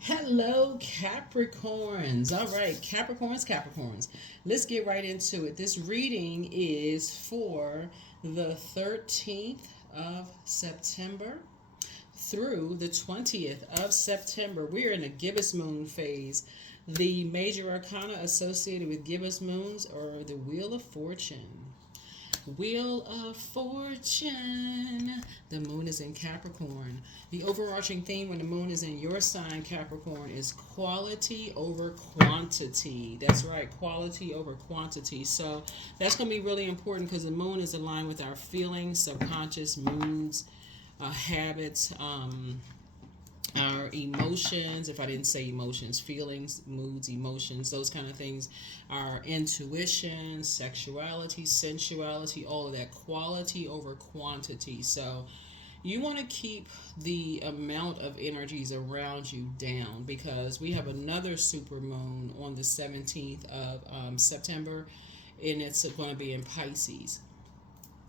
Hello, Capricorns. All right, Capricorns. Let's get right into it. This reading is for the 13th of September through the 20th of September. We're in a gibbous moon phase. The major arcana associated with gibbous moons are the Wheel of Fortune. Wheel of Fortune. The moon is in Capricorn. The overarching theme when the moon is in your sign, Capricorn, is quality over quantity. That's right, quality over quantity. So that's going to be really important because the moon is aligned with our feelings, subconscious moods, habits, our emotions. If I didn't say emotions, feelings, moods, emotions, those kind of things, our intuition, sexuality, sensuality, all of that, quality over quantity. So you want to keep the amount of energies around you down because we have another super moon on the 17th of September, and it's going to be in Pisces.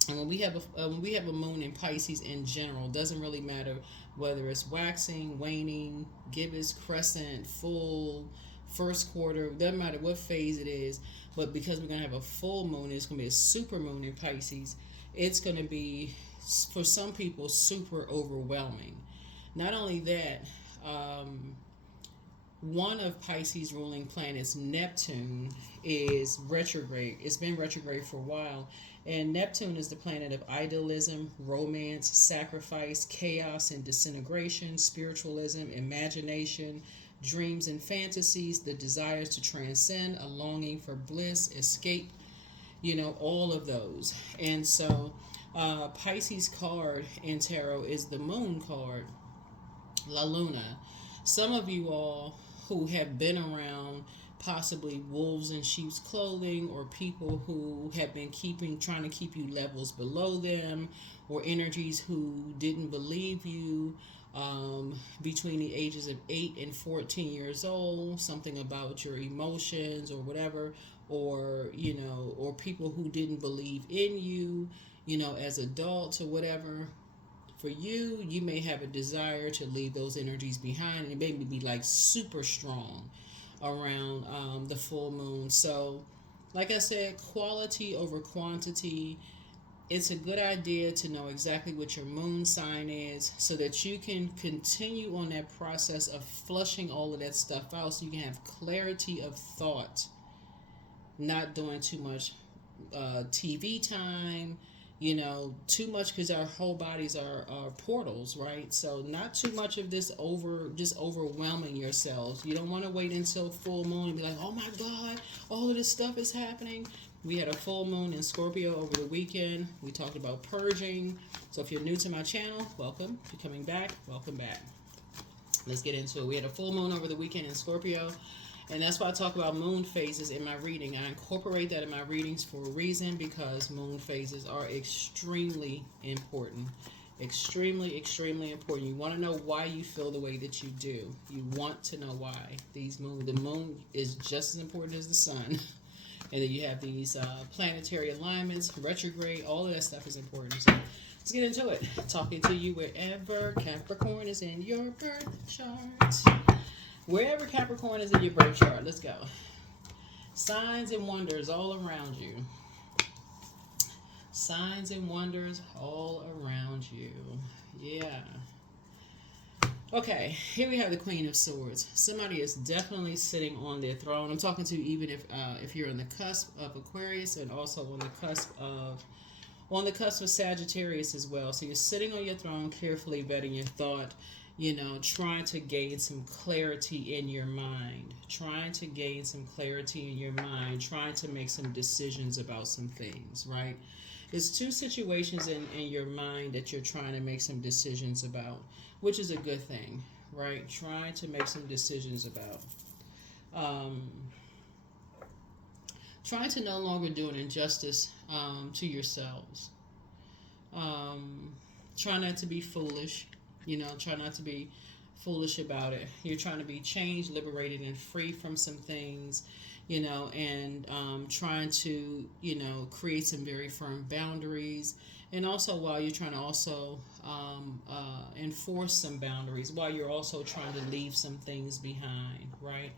And when we have a moon in Pisces in general, doesn't really matter whether it's waxing, waning, gibbous, crescent, full, first quarter, doesn't matter what phase it is. But because we're gonna have a full moon, it's gonna be a super moon in Pisces. It's gonna be, for some people, super overwhelming. Not only that, one of Pisces' ruling planets, Neptune, is retrograde. It's been retrograde for a while. And Neptune is the planet of idealism, romance, sacrifice, chaos and disintegration, spiritualism, imagination, dreams and fantasies, the desires to transcend, a longing for bliss, escape, all of those. And so Pisces card in tarot is the moon card, La Luna. Some of you all who have been around possibly wolves in sheep's clothing, or people who have been trying to keep you levels below them, or energies who didn't believe you between the ages of 8 and 14 years old, something about your emotions or whatever, or people who didn't believe in you, as adults or whatever. For you, you may have a desire to leave those energies behind, and it may be like super strong around the full moon. So, like I said, quality over quantity. It's a good idea to know exactly what your moon sign is so that you can continue on that process of flushing all of that stuff out so you can have clarity of thought, not doing too much TV time, too much, because our whole bodies are portals, right? So not too much of this just overwhelming yourselves. You don't want to wait until full moon and be like, oh my God, all of this stuff is happening. We had a full moon in Scorpio over the weekend. We talked about purging. So if you're new to my channel, welcome. If you're coming back, welcome back. Let's get into it. We had a full moon over the weekend in Scorpio. And that's why I talk about moon phases in my reading. I incorporate that in my readings for a reason, because moon phases are extremely important. Extremely, extremely important. You want to know why you feel the way that you do. You want to know why. The moon is just as important as the sun. And then you have these planetary alignments, retrograde, all of that stuff is important. So let's get into it. Talking to you wherever Capricorn is in your birth chart. Wherever Capricorn is in your birth chart, let's go. Signs and wonders all around you. Signs and wonders all around you. Yeah. Okay, here we have the Queen of Swords. Somebody is definitely sitting on their throne. I'm talking to you even if you're on the cusp of Aquarius, and also on the cusp of Sagittarius as well. So you're sitting on your throne, carefully vetting your thought, trying to gain some clarity in your mind, trying to make some decisions about some things, right? There's two situations in your mind that you're trying to make some decisions about, which is a good thing, right? Trying to make some decisions about. Trying to no longer do an injustice to yourselves. Try not to be foolish. Try not to be foolish about it. You're trying to be changed, liberated, and free from some things, and trying to, create some very firm boundaries And also while you're trying to also enforce some boundaries, while you're also trying to leave some things behind, right?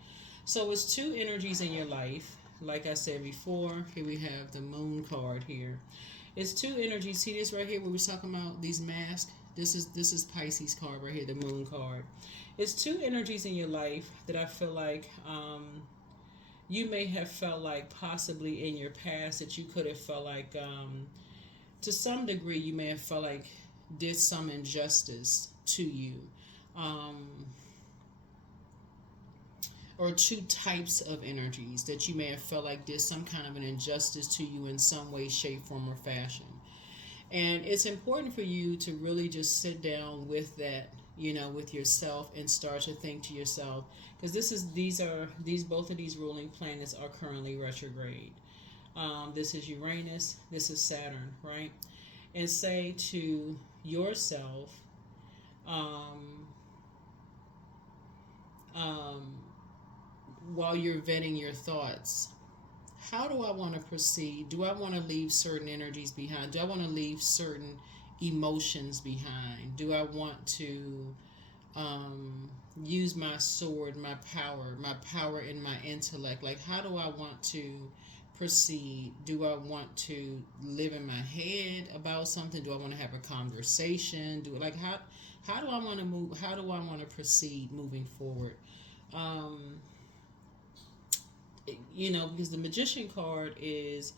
So it's two energies in your life. Like I said before, here we have the moon card here. It's two energies. See this right here where we're talking about these masks? This is Pisces card right here, the moon card. It's two energies in your life that I feel like you may have felt like possibly in your past that you could have felt like to some degree you may have felt like did some injustice to you. Um, or two types of energies that you may have felt like did some kind of an injustice to you in some way, shape, form, or fashion. And it's important for you to really just sit down with that, with yourself and start to think to yourself, because these both of these ruling planets are currently retrograde. This is Uranus, this is Saturn, right? And say to yourself, um, um, while you're vetting your thoughts, how do I want to proceed? Do I want to leave certain energies behind? Do I want to leave certain emotions behind? Do I want to use my sword, my power in my intellect? Like, how do I want to proceed? Do I want to live in my head about something? Do I want to have a conversation? How do I want to move? How do I want to proceed moving forward? Um, because the Magician card is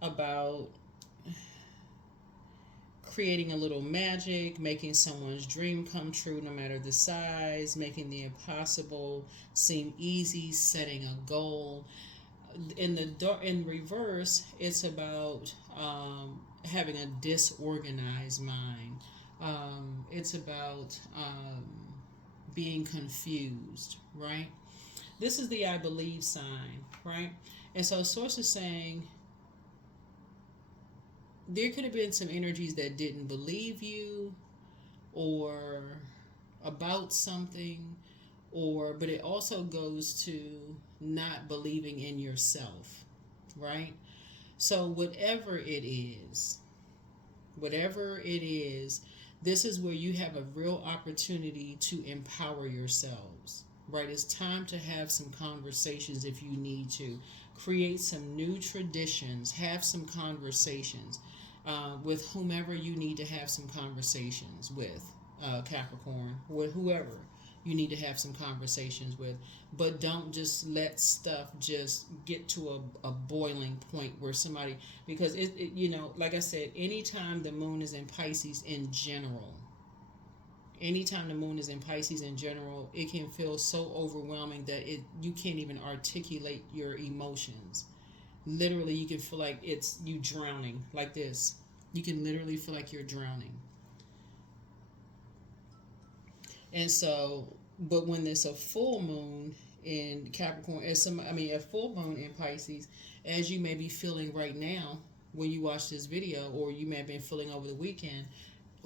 about creating a little magic, making someone's dream come true no matter the size, making the impossible seem easy, setting a goal. In reverse, it's about having a disorganized mind. It's about being confused, right? This is the I believe sign, right? And so Source is saying there could have been some energies that didn't believe you or about something, but it also goes to not believing in yourself, right? So whatever it is, this is where you have a real opportunity to empower yourselves, right? It's time to have some conversations if you need to. Create some new traditions, have some conversations with whomever you need to have some conversations with, Capricorn, with whoever you need to have some conversations with. But don't just let stuff just get to a boiling point where somebody, because like I said, anytime the moon is in Pisces in general, it can feel so overwhelming that you can't even articulate your emotions. Literally, you can feel like it's you drowning like this. You can literally feel like you're drowning. And so, but when there's a full moon in Capricorn, a full moon in Pisces, as you may be feeling right now when you watch this video, or you may have been feeling over the weekend,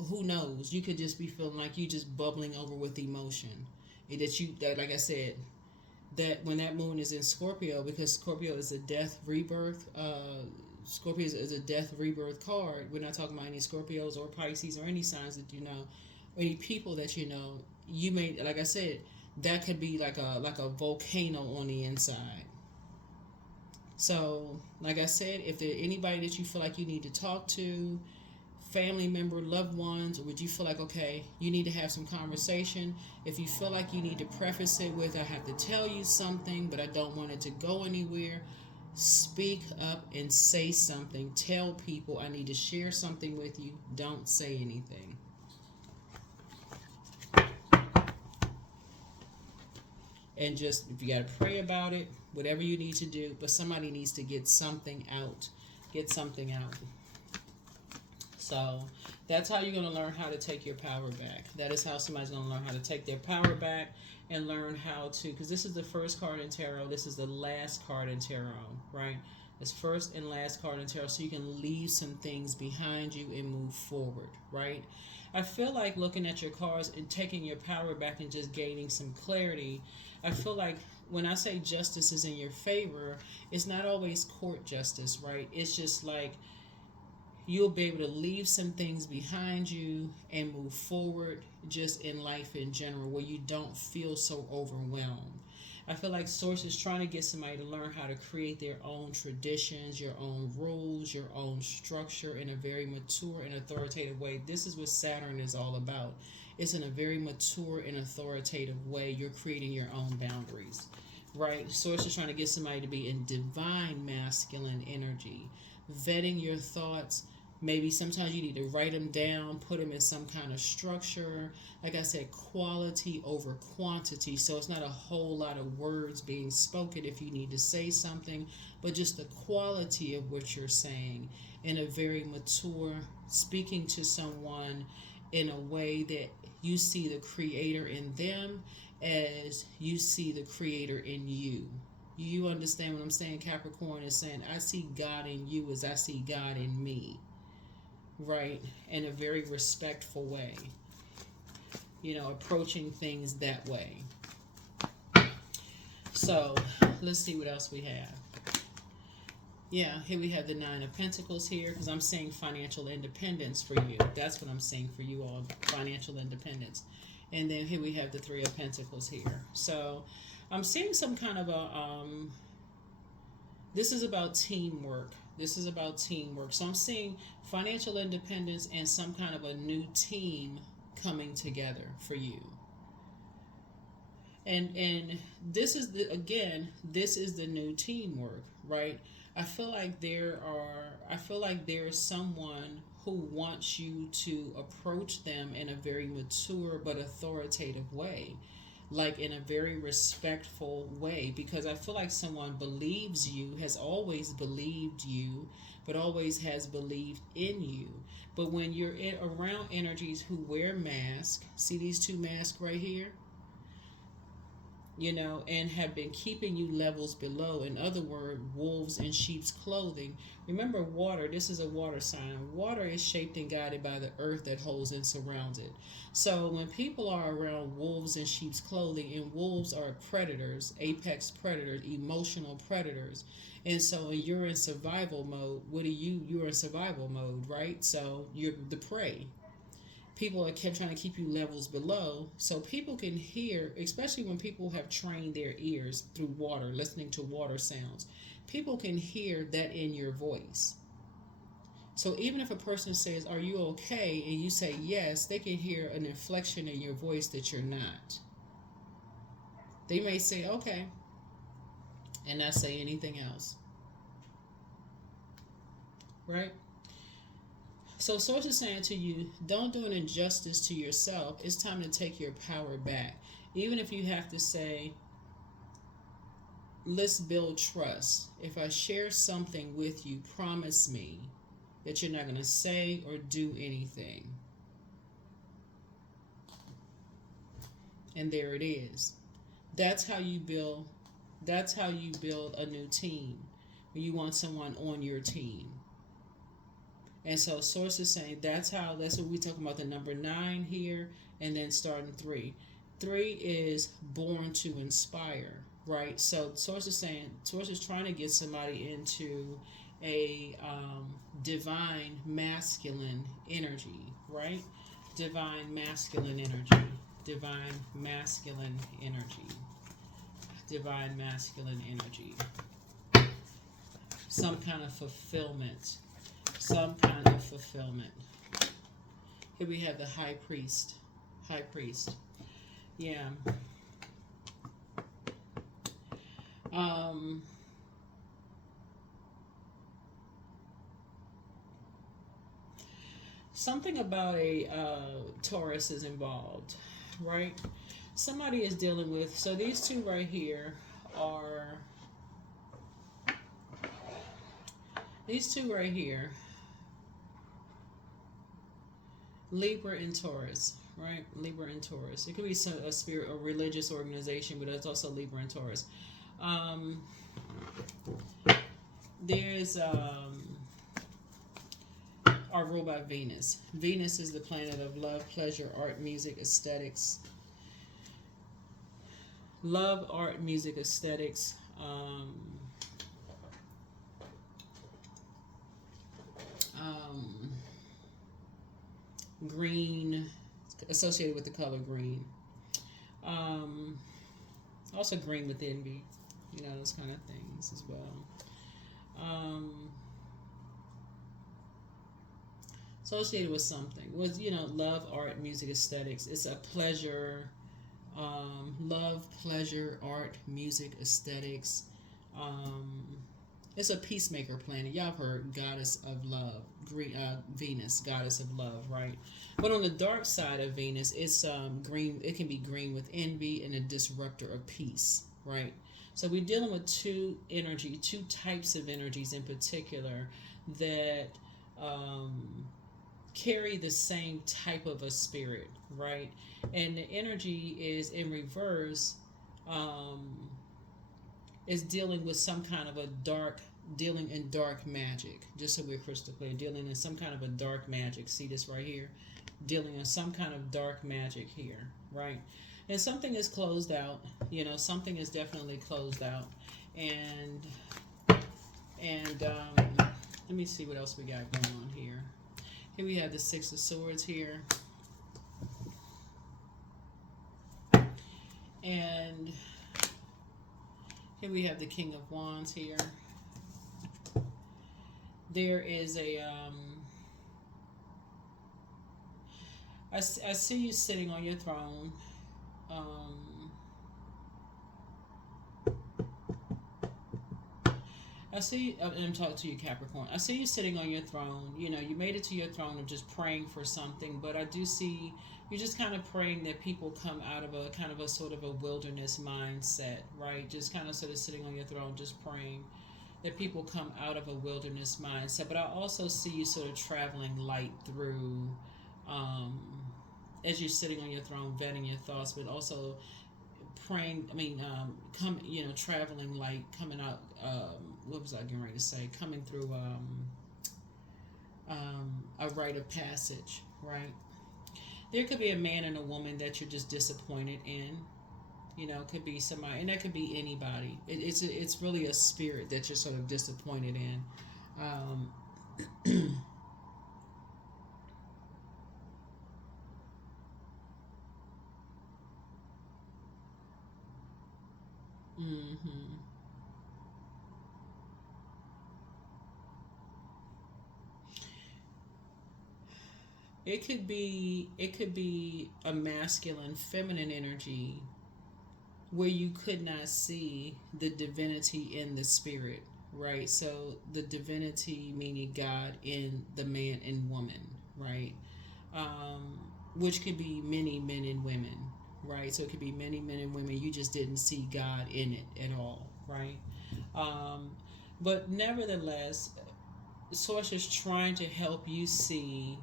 who knows? You could just be feeling like you just bubbling over with emotion. That like I said, that when that moon is in Scorpio, because Scorpio is a death rebirth. Scorpio is a death rebirth card. We're not talking about any Scorpios or Pisces or any signs that you know, or any people that you know. You may, like I said, that could be like a volcano on the inside. So, like I said, if there's anybody that you feel like you need to talk to, family member, loved ones, or would you feel like, okay, you need to have some conversation? If you feel like you need to preface it with, I have to tell you something, but I don't want it to go anywhere, speak up and say something. Tell people, I need to share something with you. Don't say anything. And just, if you got to pray about it, whatever you need to do, but somebody needs to get something out. So that's how you're going to learn how to take your power back. That is how somebody's going to learn how to take their power back and learn how to, because this is the first card in tarot. This is the last card in tarot, right? It's first and last card in tarot, so you can leave some things behind you and move forward, right? I feel like looking at your cards and taking your power back and just gaining some clarity, I feel like when I say justice is in your favor, it's not always court justice, right? It's just like you'll be able to leave some things behind you and move forward just in life in general, where you don't feel so overwhelmed. I feel like Source is trying to get somebody to learn how to create their own traditions, your own rules, your own structure in a very mature and authoritative way. This is what Saturn is all about. It's in a very mature and authoritative way. You're creating your own boundaries, right? Source is trying to get somebody to be in divine masculine energy, vetting your thoughts. Maybe sometimes you need to write them down, put them in some kind of structure. Like I said, quality over quantity. So it's not a whole lot of words being spoken if you need to say something, but just the quality of what you're saying in a very mature, speaking to someone in a way that you see the creator in them as you see the creator in you. You understand what I'm saying? Capricorn is saying, I see God in you as I see God in me. Right? In a very respectful way. Approaching things that way. So, let's see what else we have. Yeah, here we have the Nine of Pentacles here, because I'm saying financial independence for you. That's what I'm saying for you all, financial independence. And then here we have the Three of Pentacles here. So, I'm seeing some kind of a, this is about teamwork. This is about teamwork. So I'm seeing financial independence and some kind of a new team coming together for you. And this is this is the new teamwork, right? I feel like there's someone who wants you to approach them in a very mature but authoritative way, like in a very respectful way, because I feel like someone believes you, has always believed you, but always has believed in you. But when you're around energies who wear masks, see these two masks right here? And have been keeping you levels below. In other words, wolves in sheep's clothing. Remember, water, this is a water sign. Water is shaped and guided by the earth that holds and surrounds it. So when people are around wolves in sheep's clothing, and wolves are predators, apex predators, emotional predators. And so you're in survival mode. You're in survival mode, right? So you're the prey. People are kept trying to keep you levels below, so people can hear, especially when people have trained their ears through water, listening to water sounds. People can hear that in your voice. So even if a person says, "Are you okay?" and you say yes, they can hear an inflection in your voice that you're not. They may say okay and not say anything else. Right? So Source is saying to you, don't do an injustice to yourself. It's time to take your power back. Even if you have to say, let's build trust. If I share something with you, promise me that you're not going to say or do anything. And there it is. That's how you build a new team. When you want someone on your team. And so Source is saying that's what we're talking about, the number 9 here, and then starting 3. 3 is born to inspire, right? So Source is trying to get somebody into a divine masculine energy, right? Divine masculine energy. Divine masculine energy. Divine masculine energy. Some kind of fulfillment. Some kind of fulfillment. Here we have the High Priest. High Priest. Yeah. Something about a Taurus is involved, right? Somebody is dealing with, so these two right here are, Libra and Taurus, right? Libra and Taurus. It could be a spirit or religious organization, but it's also Libra and Taurus. There's are ruled by Venus. Venus is the planet of love, pleasure, art, music, aesthetics. Love, art, music, aesthetics. green, associated with the color green. Um, Also green with envy, those kind of things as well. Associated with something was, love, art, music, aesthetics. It's a pleasure, love, pleasure, art, music, aesthetics. Um, it's a peacemaker planet. Y'all have heard goddess of love, Venus, goddess of love, right? But on the dark side of Venus, it's green. It can be green with envy and a disruptor of peace, right? So we're dealing with two types of energies in particular that carry the same type of a spirit, right? And the energy is in reverse. Is dealing with some kind of a dealing in dark magic. Just so we're crystal clear, dealing in some kind of a dark magic. See this right here? Dealing in some kind of dark magic here, right? And something is closed out. Something is definitely closed out. And let me see what else we got going on here. Here we have the Six of Swords here. And here we have the King of Wands here. There is a I see you sitting on your throne. I see, I'm talking to you, Capricorn. I see you sitting on your throne. You made it to your throne of just praying for something, but I do see you're just kind of praying that people come out of a kind of a sort of a wilderness mindset, right? Just kind of sort of sitting on your throne, just praying that people come out of a wilderness mindset. But I also see you sort of traveling light through, as you're sitting on your throne, vetting your thoughts, but also praying. Traveling light, coming out. What was I getting ready to say? Coming through a rite of passage, right? There could be a man and a woman that you're just disappointed in. It could be somebody, and that could be anybody. It's really a spirit that you're sort of disappointed in. Mm-hmm. It could be a masculine, feminine energy where you could not see the divinity in the spirit, right? So the divinity meaning God in the man and woman, right? Which could be many men and women, right? So it could be many men and women. You just didn't see God in it at all, right? Um, but nevertheless, Source is trying to help you see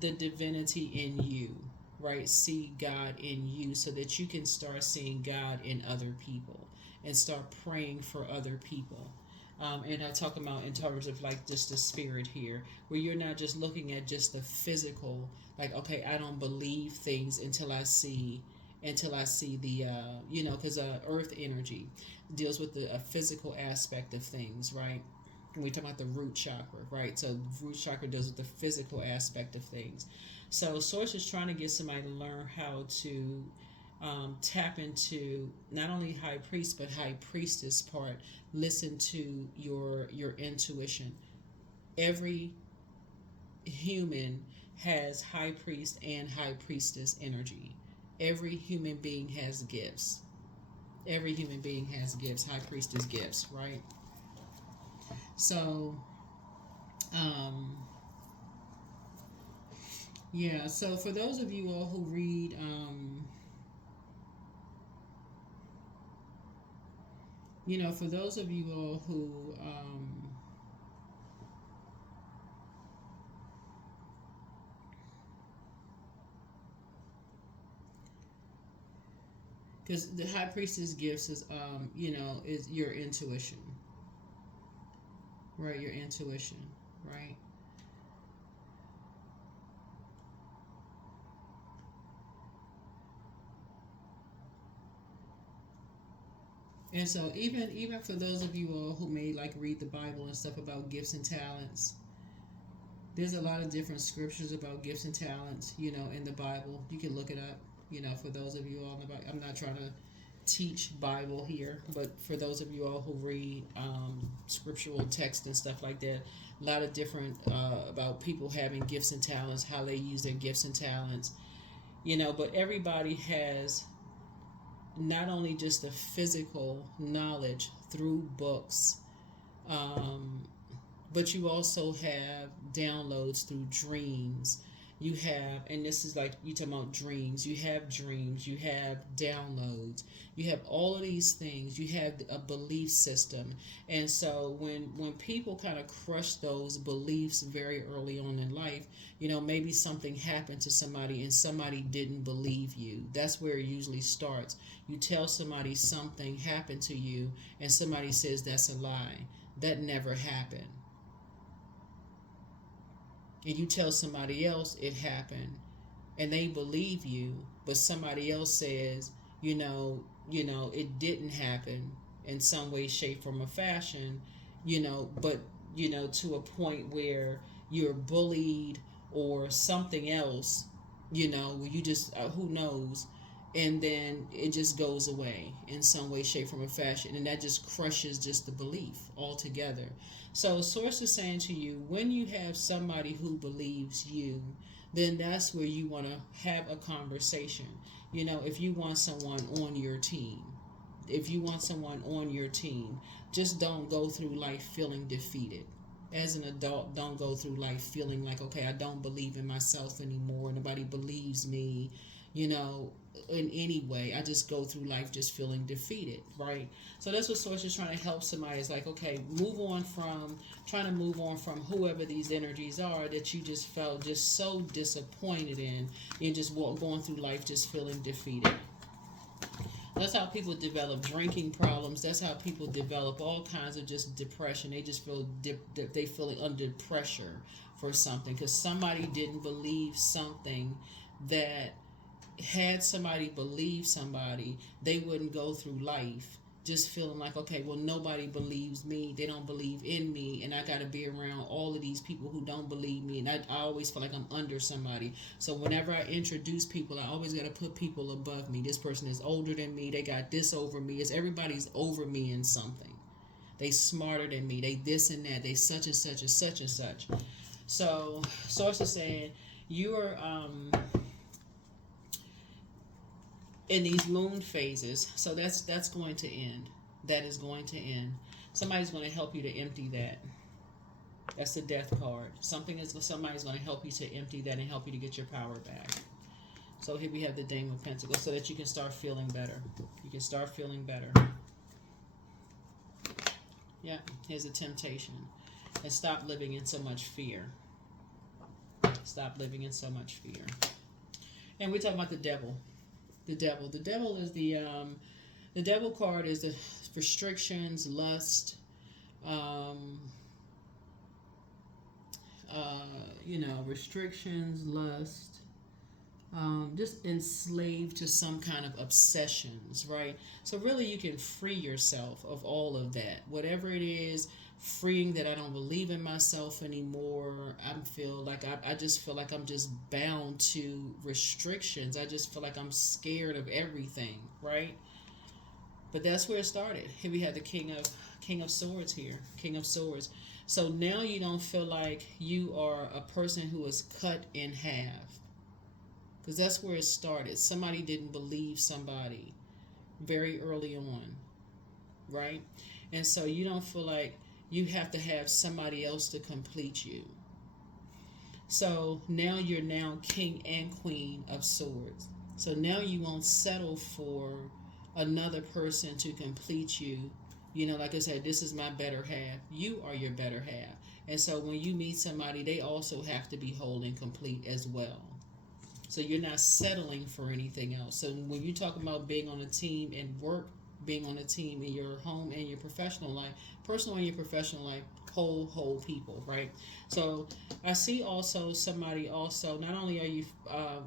the divinity in you, right? See God in you so that you can start seeing God in other people and start praying for other people. And I talk about in terms of like just the spirit here, where you're not just looking at just the physical, like, okay, I don't believe things until I see the because earth energy deals with the physical aspect of things, right? When we talk about the root chakra, right? So root chakra deals with the physical aspect of things. So Source is trying to get somebody to learn how to tap into not only high priest but high priestess part. Listen to your intuition. Every human has high priest and high priestess energy. Every human being has gifts. Every human being has gifts, high priestess gifts, right? So, yeah. So for those of you all who read, for those of you all who, because the high priestess gifts is your intuition, right? Your intuition, right? And so even for those of you all who may like read the Bible and stuff about gifts and talents, There's a lot of different scriptures about gifts and talents, in the Bible. You can look it up, for those of you all in the Bible. I'm not trying to teach Bible here, but for those of you all who read scriptural text and stuff like that, a lot of different about people having gifts and talents, how they use their gifts and talents, but everybody has not only just the physical knowledge through books, but you also have downloads through dreams. You have, and this is like you talking about dreams. You have dreams. You have downloads. You have all of these things. You have a belief system, and so when people kind of crush those beliefs very early on in life, maybe something happened to somebody and somebody didn't believe you. That's where it usually starts. You tell somebody something happened to you, and somebody says that's a lie. That never happened. And you tell somebody else it happened and they believe you, but somebody else says, it didn't happen in some way, shape, form, or fashion, but, to a point where you're bullied or something else, where you just, who knows, and then it just goes away in some way, shape, form, or fashion, and that just crushes just the belief altogether. So Source is saying to you, when you have somebody who believes you, then that's where you want to have a conversation. If you want someone on your team, just don't go through life feeling defeated. As an adult, don't go through life feeling like, okay, I don't believe in myself anymore. Nobody believes me, in any way. I just go through life just feeling defeated, right? So that's what Source is trying to help somebody. Is like, okay, trying to move on from whoever these energies are that you just felt just so disappointed in. You're just going through life just feeling defeated. That's how people develop drinking problems. That's how people develop all kinds of just depression. They just feel they feel under pressure for something because somebody didn't believe something that had somebody believe somebody, they wouldn't go through life just feeling like, okay, well, nobody believes me. They don't believe in me. And I got to be around all of these people who don't believe me. And I always feel like I'm under somebody. So whenever I introduce people, I always got to put people above me. This person is older than me. They got this over me. Everybody's over me in something. They smarter than me. They this and that. They such and such and such and such. So Source is saying you're in these moon phases, so that's going to end. That is going to end. Somebody's going to help you to empty that. That's the Death card. Somebody's going to help you to empty that and help you to get your power back. So here we have the Dame of Pentacles, so that you can start feeling better. You can start feeling better. Yeah, here's a temptation. And stop living in so much fear. Stop living in so much fear. And we're talking about the devil. The devil. The devil is the devil card is the restrictions, lust, restrictions, lust, just enslaved to some kind of obsessions, right? So really you can free yourself of all of that. Whatever it is, freeing that I don't believe in myself anymore. I just feel like I'm just bound to restrictions. I just feel like I'm scared of everything, right? But that's where it started. Here we have the King of Swords here. King of Swords. So now you don't feel like you are a person who is cut in half. Because that's where it started. Somebody didn't believe somebody very early on, right? And so you don't feel like you have to have somebody else to complete you. So now you're now King and Queen of Swords. So now you won't settle for another person to complete you. Like I said, this is my better half. You are your better half. And so when you meet somebody, they also have to be whole and complete as well. So you're not settling for anything else. So when you talk about being on a team and work being on a team in your home and your professional life, personal and your professional life, whole people, right? So I see also somebody also, not only are you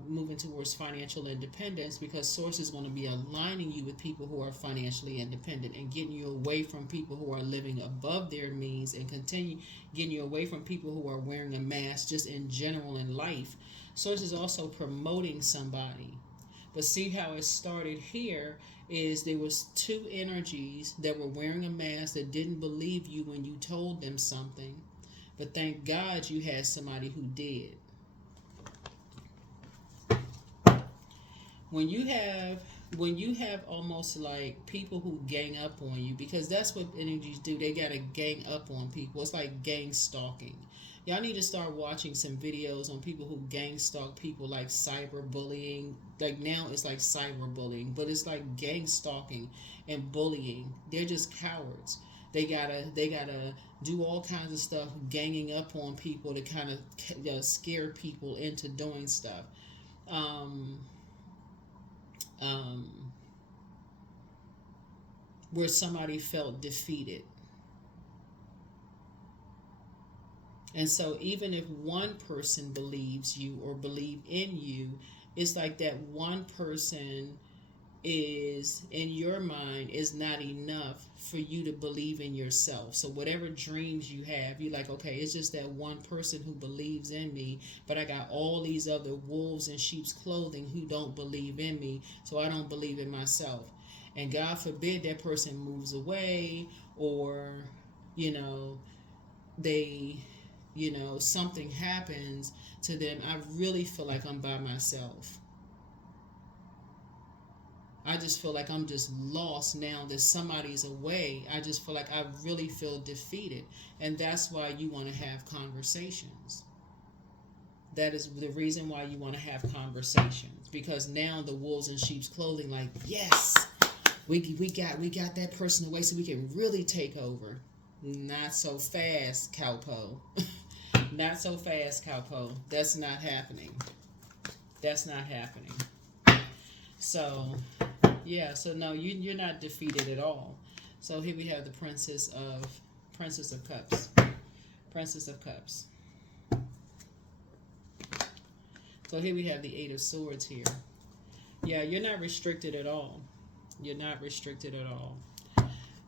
moving towards financial independence, because source is going to be aligning you with people who are financially independent and getting you away from people who are living above their means, and continue getting you away from people who are wearing a mask just in general in life. Source is also promoting somebody. But see how it started here is there was two energies that were wearing a mask that didn't believe you when you told them something. But thank God you had somebody who did. When you have almost like people who gang up on you, because that's what energies do. They gotta gang up on people. It's like gang stalking. Y'all need to start watching some videos on people who gang stalk people, like cyberbullying. Like now it's like cyberbullying, but it's like gang stalking and bullying. They're just cowards. They gotta do all kinds of stuff, ganging up on people to kind of scare people into doing stuff. Um, um, where somebody felt defeated. And so even if one person believes you or believe in you, it's like that one person is in your mind is not enough for you to believe in yourself. So whatever dreams you have, you're like, okay, it's just that one person who believes in me, but I got all these other wolves in sheep's clothing who don't believe in me, so I don't believe in myself. And God forbid that person moves away, or you know they something happens to them. I really feel like I'm by myself. I just feel like I'm just lost now that somebody's away. I just feel like I really feel defeated. And that's why you want to have conversations. That is the reason why you want to have conversations. Because now the wolves in sheep's clothing, like, yes, we got that person away so we can really take over. Not so fast, cowpo. Not so fast, cowpo. That's not happening. That's not happening. So, yeah. So no, you're not defeated at all. So here we have the Princess of Cups. Princess of Cups. So here we have the Eight of Swords here. Yeah, you're not restricted at all. You're not restricted at all.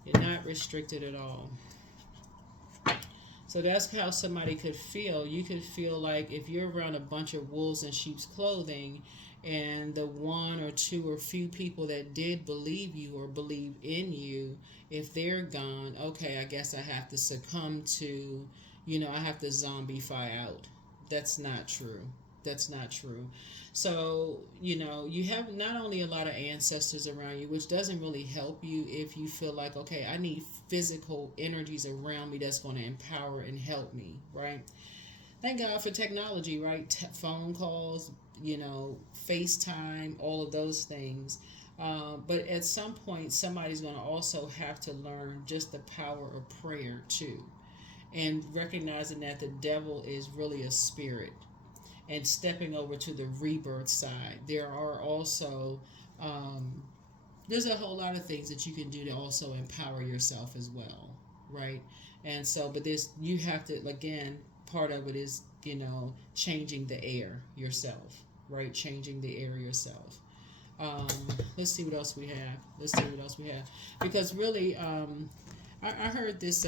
You're not restricted at all. So that's how somebody could feel. You could feel like if you're around a bunch of wolves in sheep's clothing, and the one or two or few people that did believe you or believe in you, if they're gone, okay, I guess I have to succumb to, I have to zombify out. That's not true. That's not true. So, you have not only a lot of ancestors around you, which doesn't really help you if you feel like, okay, I need physical energies around me that's going to empower and help me, right? Thank God for technology, right? Phone calls, FaceTime, all of those things. But at some point, somebody's going to also have to learn just the power of prayer, too. And recognizing that the devil is really a spirit. And stepping over to the rebirth side, there are also there's a whole lot of things that you can do to also empower yourself as well, right? And so, but you have to, again, part of it is changing the air yourself, right? Changing the air yourself. Let's see what else we have. Because really, I heard this.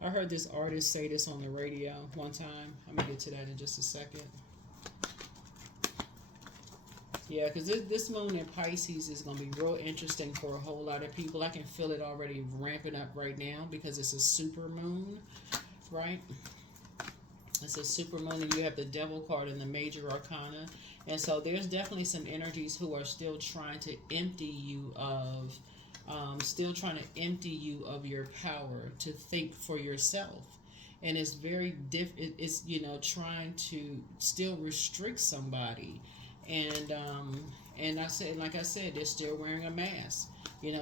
I heard this artist say this on the radio one time. I'm going to get to that in just a second. Yeah, because this moon in Pisces is going to be real interesting for a whole lot of people. I can feel it already ramping up right now because it's a super moon, right? It's a super moon, and you have the Devil card in the major arcana. And so there's definitely some energies who are still trying to empty you of your power to think for yourself. And it's very it's trying to still restrict somebody. And like I said, they're still wearing a mask,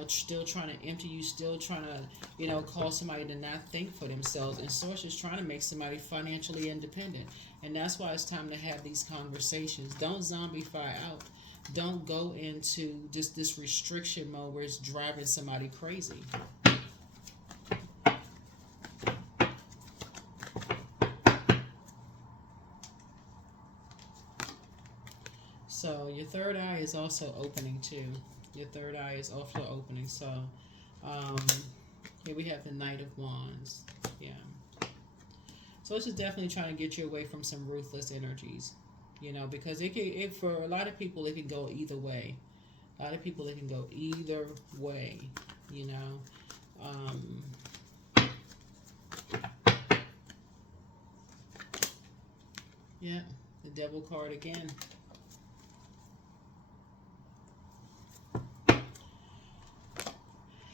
still trying to empty you, still trying to cause somebody to not think for themselves. And Source is trying to make somebody financially independent. And that's why it's time to have these conversations. Don't zombify out. Don't go into just this restriction mode where it's driving somebody crazy. So your third eye is also opening too. Your third eye is also opening. So um, here we have the Knight of Wands. Yeah. So this is definitely trying to get you away from some ruthless energies. You know, because for a lot of people, it can go either way. A lot of people, it can go either way. You know. Yeah, the Devil card again.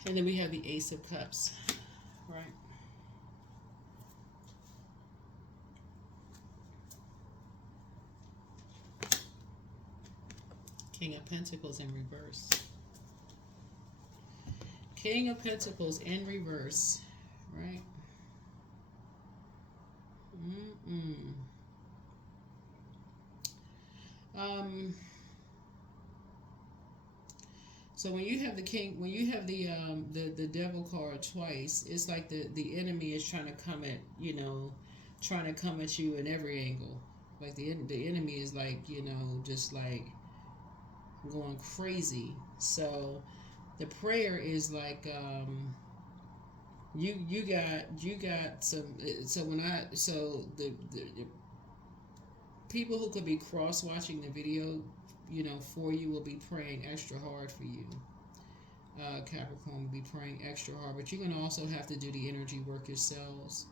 And then we have the Ace of Cups, right? King of Pentacles in reverse. King of Pentacles in reverse, right? So when you have the king, when you have the devil card twice, it's like the enemy is trying to come at, you know, trying to come at you in every angle. Like the enemy is like, you know, just like going crazy. So the prayer is like you got some. So the people who could be cross watching the video, you know, for you will be praying extra hard for you. Capricorn will be praying extra hard, but you're going to also have to do the energy work yourselves,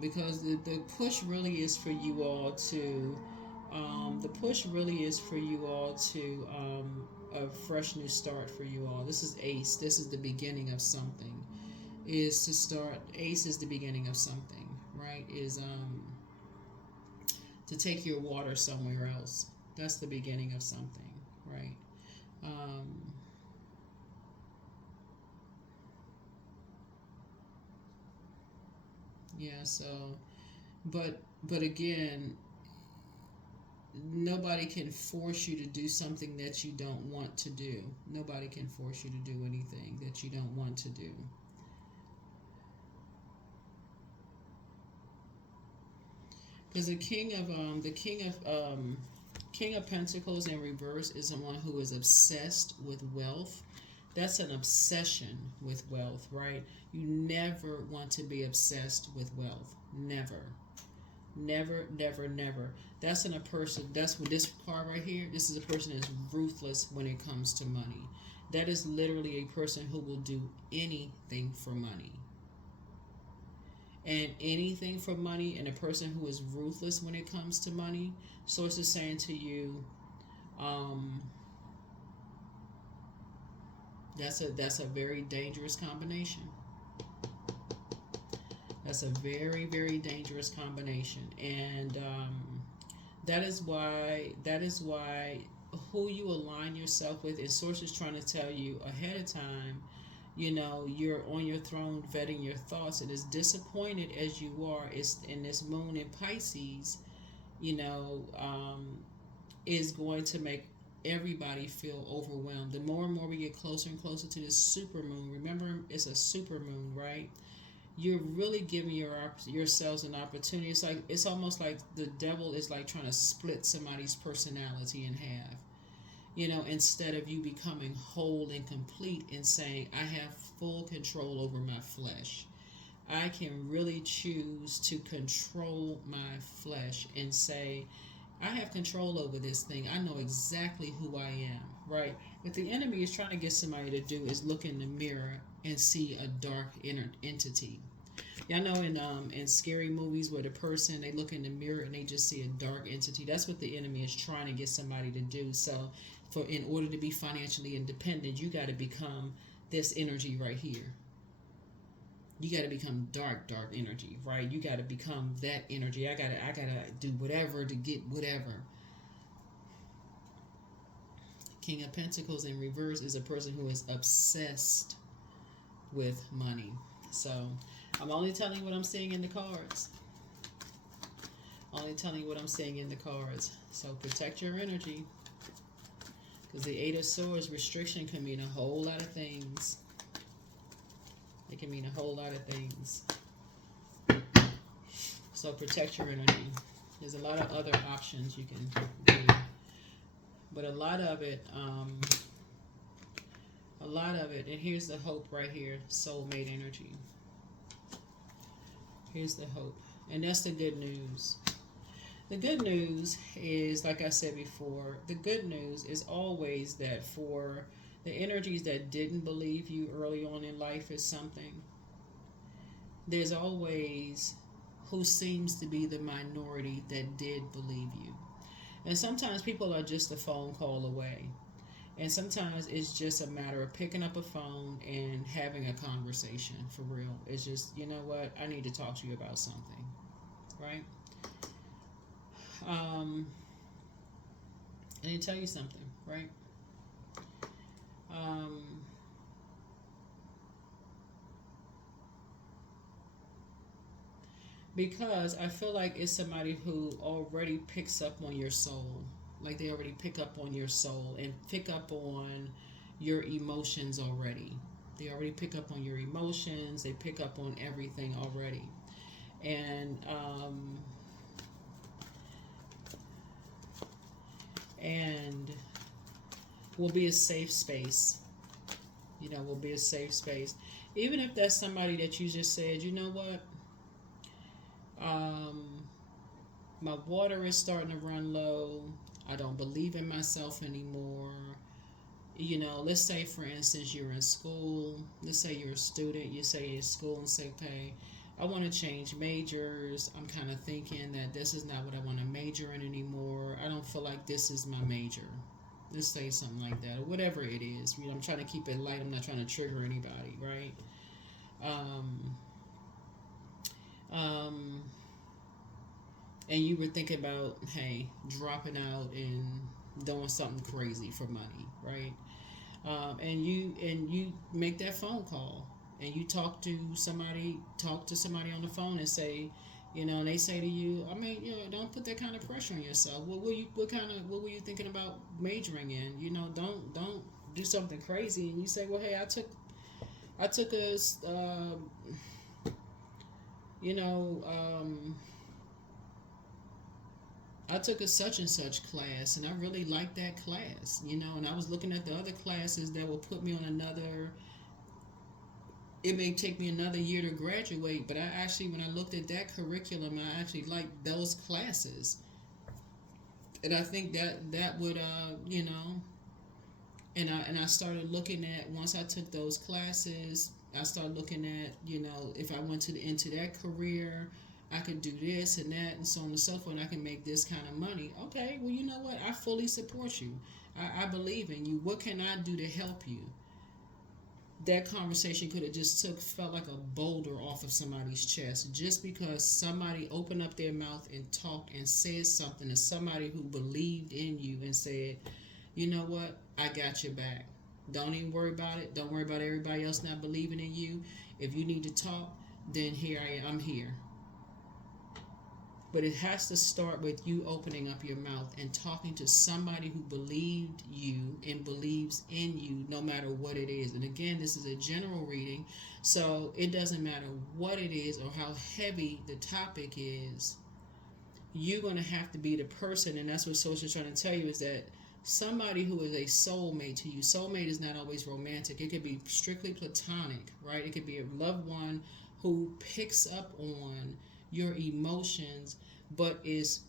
because the push really is for you all to a fresh new start for you all. This is Ace. This is the beginning of something. Is to start. Ace is the beginning of something, right? Is to take your water somewhere else. That's the beginning of something, right? Yeah, so but again, nobody can force you to do something that you don't want to do. Nobody can force you to do anything that you don't want to do. Because the King of Pentacles in reverse is someone who is obsessed with wealth. That's an obsession with wealth, right? You never want to be obsessed with wealth. Never. Never, never, never. That's in a person. That's what this card right here. This is a person that's ruthless when it comes to money. That is literally a person who will do anything for money. And anything for money, and a person who is ruthless when it comes to money. Source is saying to you, that's a very dangerous combination. That's a very, very dangerous combination, and that is why who you align yourself with, is Source is trying to tell you ahead of time. You know, you're on your throne vetting your thoughts, and as disappointed as you are, is in this moon in Pisces, you know, is going to make everybody feel overwhelmed. The more and more we get closer and closer to this super moon, remember it's a super moon, right? You're really giving yourselves an opportunity. It's almost like the devil is like trying to split somebody's personality in half. You know, instead of you becoming whole and complete and saying, I have full control over my flesh. I can really choose to control my flesh and say, I have control over this thing. I know exactly who I am, right? What the enemy is trying to get somebody to do is look in the mirror and see a dark inner entity. Y'all know in scary movies where the person, they look in the mirror and they just see a dark entity. That's what the enemy is trying to get somebody to do. So in order to be financially independent, you got to become this energy right here. You got to become dark energy, right? You got to become that energy. I gotta do whatever to get whatever. King of Pentacles in reverse is a person who is obsessed with money. So I'm only telling you what I'm seeing in the cards. Only telling you what I'm seeing in the cards. So protect your energy. Because the Eight of Swords, restriction can mean a whole lot of things. It can mean a whole lot of things. So protect your energy. There's a lot of other options you can do. But a lot of it, and here's the hope right here, soulmate energy. Here's the hope. And that's the good news. The good news is, like I said before, the good news is always that for the energies that didn't believe you early on in life is something, there's always who seems to be the minority that did believe you. And sometimes people are just a phone call away. And sometimes it's just a matter of picking up a phone and having a conversation for real. It's just, you know what, I need to talk to you about something, right? I need to tell you something, right? Because I feel like it's somebody who already picks up on your soul. Like they already pick up on your soul and pick up on your emotions already. They already pick up on your emotions. They pick up on everything already. And will be a safe space. You know, will be a safe space. Even if that's somebody that you just said, you know what? My water is starting to run low. I don't believe in myself anymore. You know, let's say, for instance, you're in school. Let's say you're a student. You say you're in school and say, okay, I want to change majors. I'm kind of thinking that this is not what I want to major in anymore. I don't feel like this is my major. Let's say something like that, or whatever it is. You know, I'm trying to keep it light. I'm not trying to trigger anybody, right? And you were thinking about, hey, dropping out and doing something crazy for money, right? And you make that phone call and you talk to somebody on the phone and say, you know, and they say to you, I mean, you know, don't put that kind of pressure on yourself. What were you thinking about majoring in? You know, don't do something crazy. And you say, well, hey, I took a I took a such and such class and I really liked that class, you know, and I was looking at the other classes that will put me on another, it may take me another year to graduate, but I actually, when I looked at that curriculum, I actually liked those classes. And I think that would, you know, and I started looking at, once I took those classes, I started looking at, you know, if I went into that career, I could do this and that and so on and so forth, and I can make this kind of money. Okay, well, you know what? I fully support you. I believe in you. What can I do to help you? That conversation could have just felt like a boulder off of somebody's chest, just because somebody opened up their mouth and talked and said something to somebody who believed in you and said, you know what? I got your back. Don't even worry about it. Don't worry about everybody else not believing in you. If you need to talk, then here I am. I'm here. But it has to start with you opening up your mouth and talking to somebody who believed you and believes in you, no matter what it is. And again, this is a general reading, so it doesn't matter what it is or how heavy the topic is. You're going to have to be the person, and that's what Social is trying to tell you, is that somebody who is a soulmate to you. Soulmate is not always romantic. It could be strictly platonic, right? It could be a loved one who picks up on your emotions but is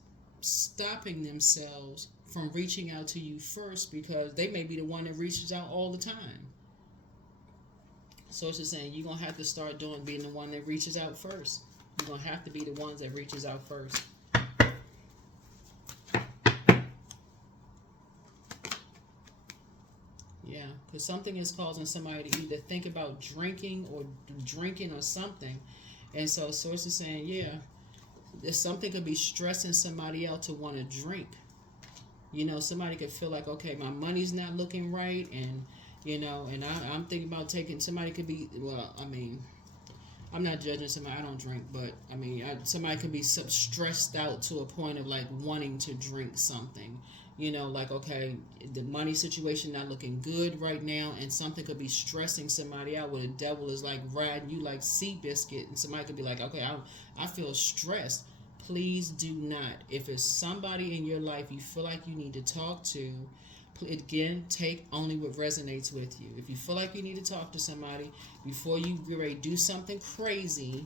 stopping themselves from reaching out to you first, because they may be the one that reaches out all the time. So it's just saying, you're going to have to start being the one that reaches out first. You're going to have to be the ones that reaches out first. Yeah, because something is causing somebody to either think about drinking or something. And so Source is saying, yeah, something could be stressing somebody out to want to drink. You know, somebody could feel like, okay, my money's not looking right, and, you know, and I'm thinking about taking, somebody could be, well, I mean, I'm not judging somebody, I don't drink, but, I mean, somebody could be stressed out to a point of, like, wanting to drink something. You know, like, okay, the money situation not looking good right now, and something could be stressing somebody out, where the devil is like riding you like sea biscuit, and somebody could be like, okay, I feel stressed. Please do not. If it's somebody in your life you feel like you need to talk to, again, take only what resonates with you. If you feel like you need to talk to somebody before you get ready to do something crazy,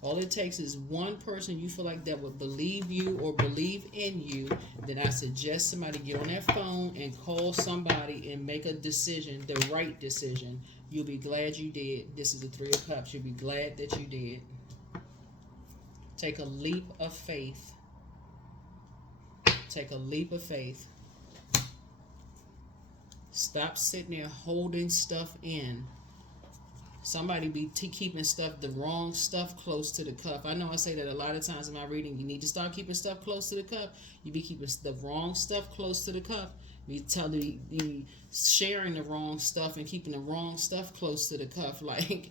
all it takes is one person you feel like that would believe you or believe in you. Then I suggest somebody get on that phone and call somebody and make a decision, the right decision. You'll be glad you did. This is the Three of Cups. You'll be glad that you did. Take a leap of faith. Take a leap of faith. Stop sitting there holding stuff in. Somebody be keeping stuff, the wrong stuff, close to the cup. I know I say that a lot of times in my reading. You need to start keeping stuff close to the cup. You be keeping the wrong stuff close to the cup. You sharing the wrong stuff and keeping the wrong stuff close to the cup. Like,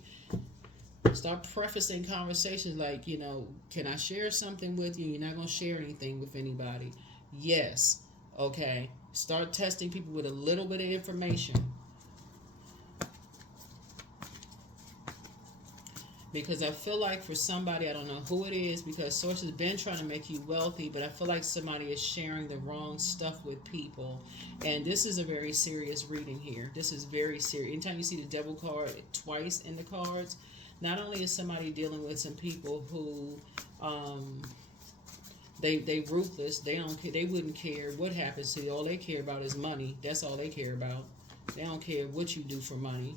start prefacing conversations like, you know, can I share something with you? You're not going to share anything with anybody. Yes. Okay. Start testing people with a little bit of information. Because I feel like for somebody, I don't know who it is, because Source has been trying to make you wealthy, but I feel like somebody is sharing the wrong stuff with people. And this is a very serious reading here. This is very serious. Anytime you see the devil card twice in the cards, not only is somebody dealing with some people who they ruthless, they don't care, they wouldn't care what happens to you. All they care about is money. That's all they care about. They don't care what you do for money.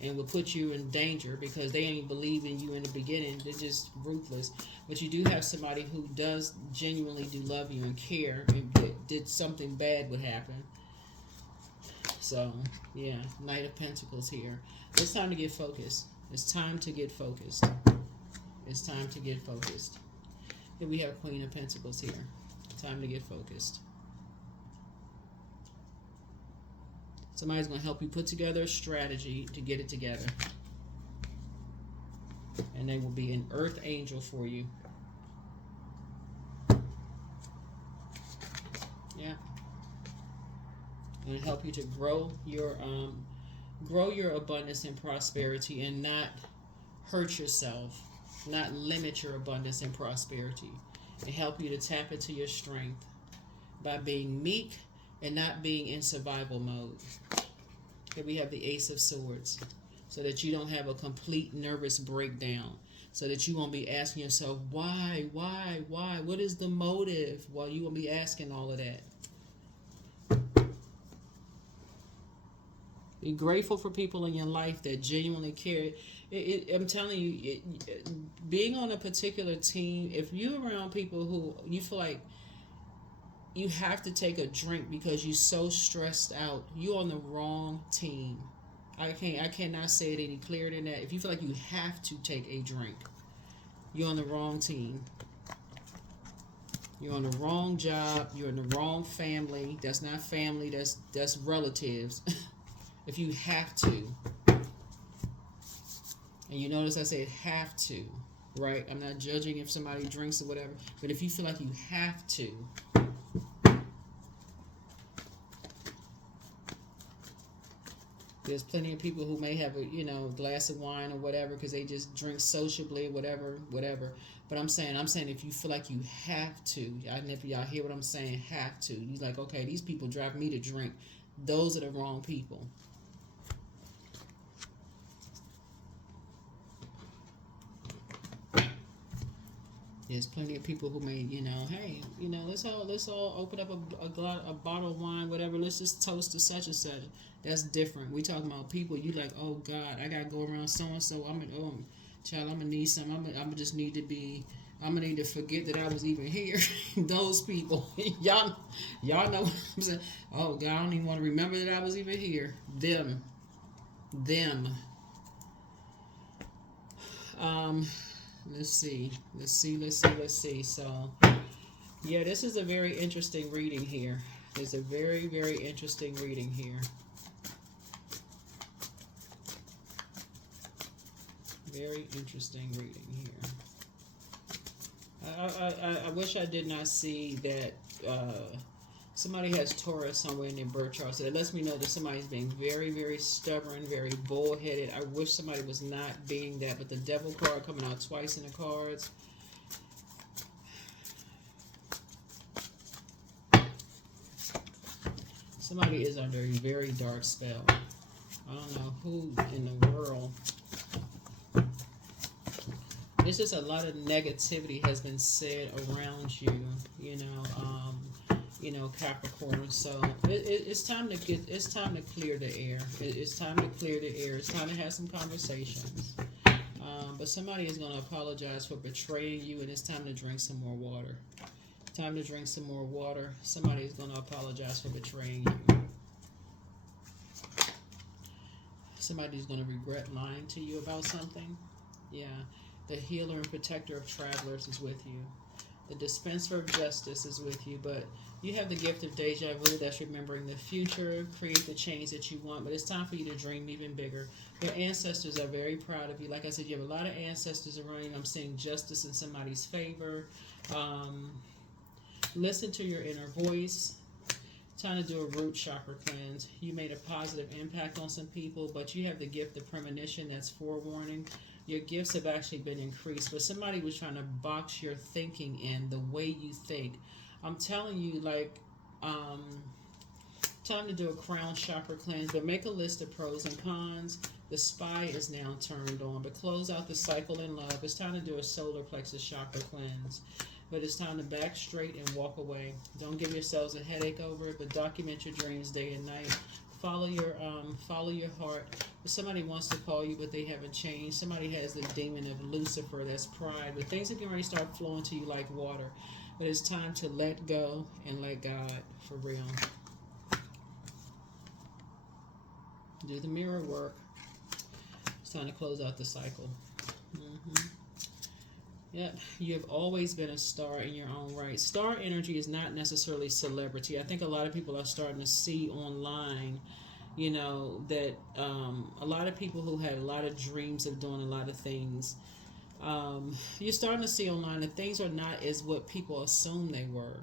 And will put you in danger because they ain't believe in you in the beginning. They're just ruthless. But you do have somebody who does genuinely do love you and care, and did something bad would happen. So, yeah, Knight of Pentacles here. It's time to get focused. It's time to get focused. It's time to get focused. Here we have Queen of Pentacles here. Time to get focused. Somebody's going to help you put together a strategy to get it together. And they will be an earth angel for you. Yeah. And help you to grow your abundance and prosperity, and not hurt yourself, not limit your abundance and prosperity. And help you to tap into your strength by being meek and not being in survival mode. Here we have the Ace of Swords. So that you don't have a complete nervous breakdown. So that you won't be asking yourself, why? What is the motive? Well, you won't be asking all of that. Be grateful for people in your life that genuinely care. I'm telling you, being on a particular team, if you're around people who you feel like you have to take a drink because you're so stressed out, you're on the wrong team. I cannot say it any clearer than that. If you feel like you have to take a drink, you're on the wrong team. You're on the wrong job. You're in the wrong family. That's not family. That's relatives. If you have to, and you notice I said have to, right? I'm not judging if somebody drinks or whatever, but if you feel like you have to. There's plenty of people who may have a glass of wine or whatever because they just drink sociably, whatever. But I'm saying if you feel like you have to, I don't know if y'all hear what I'm saying, have to. You're like, okay, these people drive me to drink. Those are the wrong people. There's plenty of people who may, hey, let's all open up a bottle of wine, whatever. Let's just toast to such and such. That's different. We talking about people. You like, oh God, I gotta go around so and so. I'm gonna need something. I'm gonna just need to be. I'm gonna need to forget that I was even here. Those people, y'all know what I'm saying. Oh God, I don't even want to remember that I was even here. Them. Let's see. So, yeah, this is a very interesting reading here. There's a very, very interesting reading here. Very interesting reading here. I wish I did not see that somebody has Taurus somewhere in their birth chart. So that lets me know that somebody's being very, very stubborn, very bullheaded. I wish somebody was not being that, but the devil card coming out twice in the cards. Somebody is under a very dark spell. I don't know who in the world. It's just a lot of negativity has been said around you, Capricorn. So it's time to clear the air. It's time to clear the air. It's time to have some conversations. But somebody is going to apologize for betraying you, and it's time to drink some more water. Time to drink some more water. Somebody is going to apologize for betraying you. Somebody's going to regret lying to you about something. Yeah. The healer and protector of travelers is with you. The dispenser of justice is with you. But you have the gift of deja vu. That's remembering the future. Create the change that you want. But it's time for you to dream even bigger. Your ancestors are very proud of you. Like I said, you have a lot of ancestors around you. I'm seeing justice in somebody's favor. Listen to your inner voice. Time to do a root chakra cleanse. You made a positive impact on some people, but you have the gift of premonition. That's forewarning. Your gifts have actually been increased, but somebody was trying to box your thinking in, the way you think. I'm telling you, time to do a crown chakra cleanse, but make a list of pros and cons. The spy is now turned on, but close out the cycle in love. It's time to do a solar plexus chakra cleanse. But it's time to back straight and walk away. Don't give yourselves a headache over it, but document your dreams day and night. Follow your heart. If somebody wants to call you, but they haven't changed. Somebody has the demon of Lucifer, that's pride. But things are going to start flowing to you like water. But it's time to let go and let God, for real. Do the mirror work. It's time to close out the cycle. Yep, you have always been a star in your own right. Star energy is not necessarily celebrity. I think a lot of people are starting to see online, that a lot of people who had a lot of dreams of doing a lot of things, you're starting to see online that things are not as what people assume they were.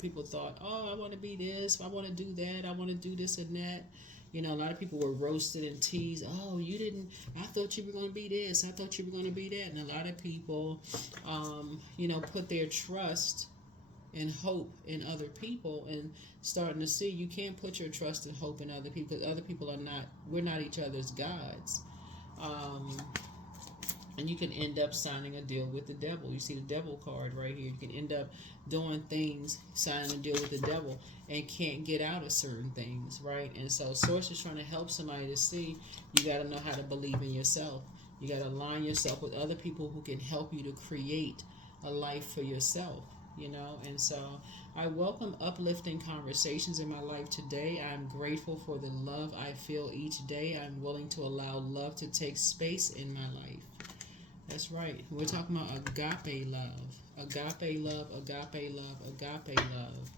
People thought, oh, I want to be this, I want to do that, I want to do this and that. A lot of people were roasted and teased. Oh, you didn't, I thought you were going to be this. I thought you were going to be that. And a lot of people, put their trust and hope in other people, and starting to see you can't put your trust and hope in other people, because other people are not, we're not each other's gods. And you can end up signing a deal with the devil. You see the devil card right here. You can end up doing things, signing a deal with the devil, and can't get out of certain things, right? And so Source is trying to help somebody to see you got to know how to believe in yourself. You got to align yourself with other people who can help you to create a life for yourself, And so I welcome uplifting conversations in my life today. I'm grateful for the love I feel each day. I'm willing to allow love to take space in my life. That's right. We're talking about agape love. Agape love, agape love, agape love.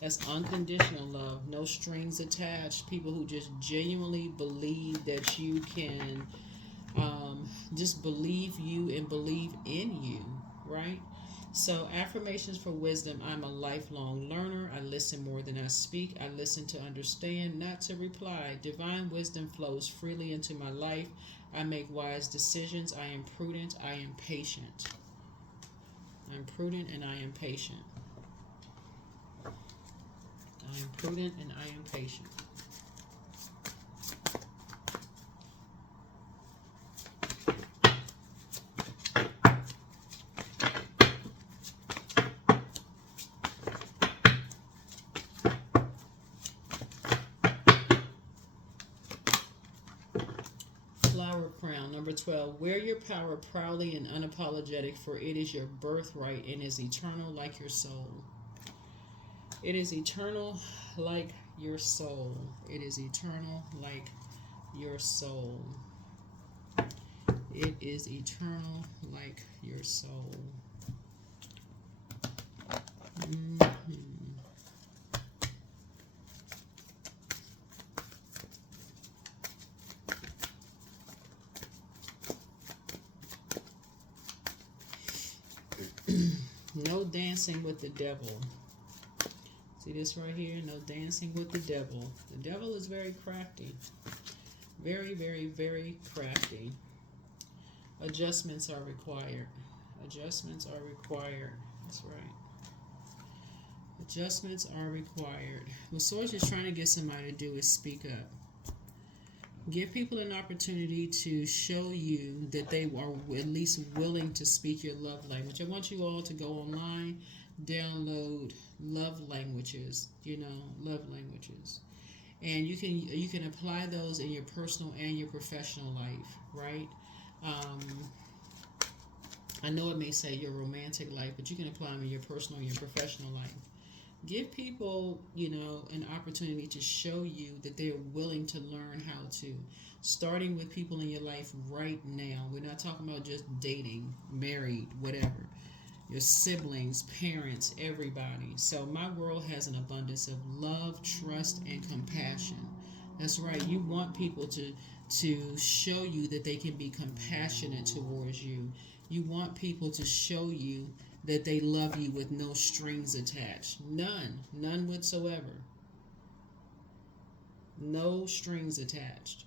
That's unconditional love. No strings attached. People who just genuinely believe that you can just believe you and believe in you, right? So, affirmations for wisdom. I'm a lifelong learner. I listen more than I speak. I listen to understand, not to reply. Divine wisdom flows freely into my life. I make wise decisions. I am prudent. I am patient. I'm prudent and I am patient. I am prudent and I am patient. Flower crown, number 12. Wear your power proudly and unapologetic, for it is your birthright and is eternal like your soul. It is eternal like your soul. It is eternal like your soul. It is eternal like your soul. No dancing with the devil. See this right here? No dancing with the devil. The devil is very crafty. Very, very, very crafty. Adjustments are required. Adjustments are required. That's right. Adjustments are required. What Source is trying to get somebody to do is speak up. Give people an opportunity to show you that they are at least willing to speak your love language. I want you all to go online, download love languages, love languages. And you can apply those in your personal and your professional life, right? I know it may say your romantic life, but you can apply them in your personal and your professional life. Give people, an opportunity to show you that they're willing to learn how to. Starting with people in your life right now. We're not talking about just dating, married, whatever. Your siblings, parents, everybody. So my world has an abundance of love, trust, and compassion. That's right. You want people to show you that they can be compassionate towards you. You want people to show you that they love you with no strings attached. None whatsoever. No strings attached.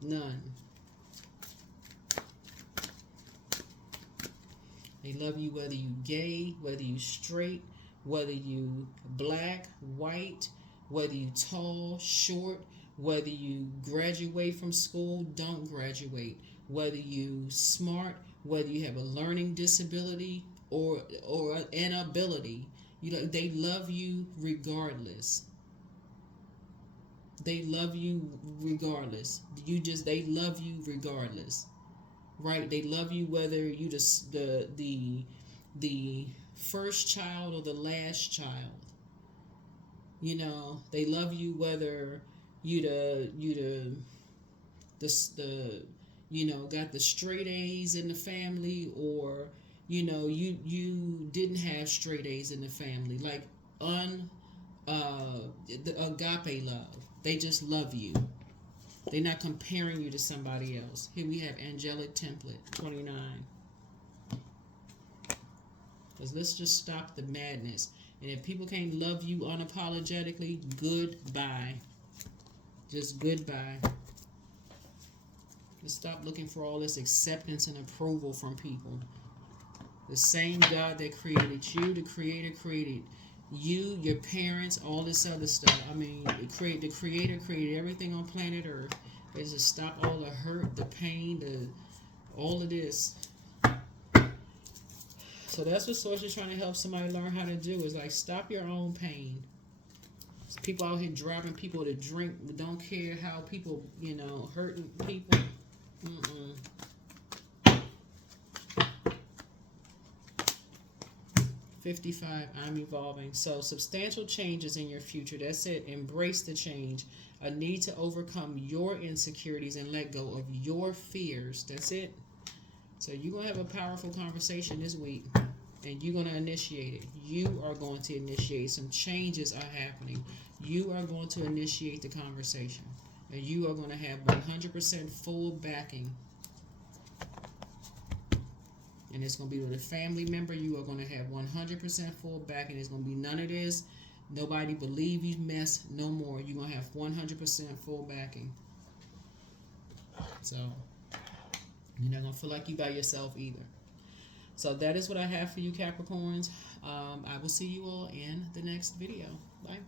None. They love you whether you gay, whether you straight, whether you black, white, whether you tall, short, whether you graduate from school, don't graduate, whether you smart, whether you have a learning disability or an ability. They love you regardless. They love you regardless. They love you regardless. Right? They love you whether you the first child or the last child. They love you whether you got the straight A's in the family, or you didn't have straight A's in the family. Like the agape love. They just love you. They're not comparing you to somebody else. Here we have angelic template 29. Because let's just stop the madness. And if people can't love you unapologetically, goodbye. Just goodbye. Just stop looking for all this acceptance and approval from people. The same God that created you, the Creator created you, your parents, all this other stuff. I mean, the Creator created everything on planet Earth. They just stop all the hurt, the pain, all of this. So that's what Source is trying to help somebody learn how to do, is like stop your own pain. There's people out here driving people to drink, don't care how people, hurting people. 55, I'm evolving. So substantial changes in your future. That's it. Embrace the change. A need to overcome your insecurities and let go of your fears. That's it. So you're going to have a powerful conversation this week, and you're going to initiate it. You are going to initiate. Some changes are happening. You are going to initiate the conversation, and you are going to have 100% full backing. And it's going to be with a family member. You are going to have 100% full backing. There's going to be none of this. Nobody believe you mess no more. You're going to have 100% full backing. So you're not going to feel like you by yourself either. So that is what I have for you, Capricorns. I will see you all in the next video. Bye.